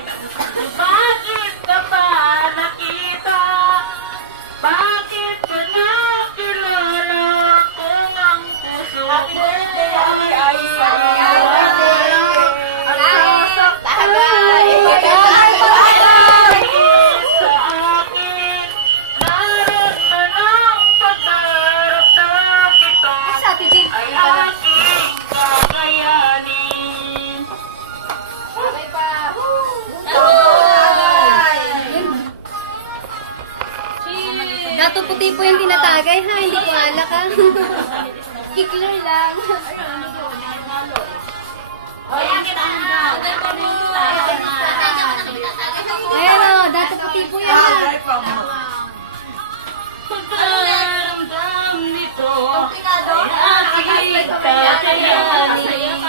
Bakit ka ba nakita? Bakit ka nakilala kung ang puso Happy ko birthday, Ate Aiza. At sasaktan sa akin, naroon na ng pagkaramdam ito ay aking kakayanin. Okay pa. Dato puti po yung tinatagay ha, hindi ko alak ha. Kikler lang. Ayan o, dato puti po yan ha. Pagkaramdam nito ay aking kakayanin.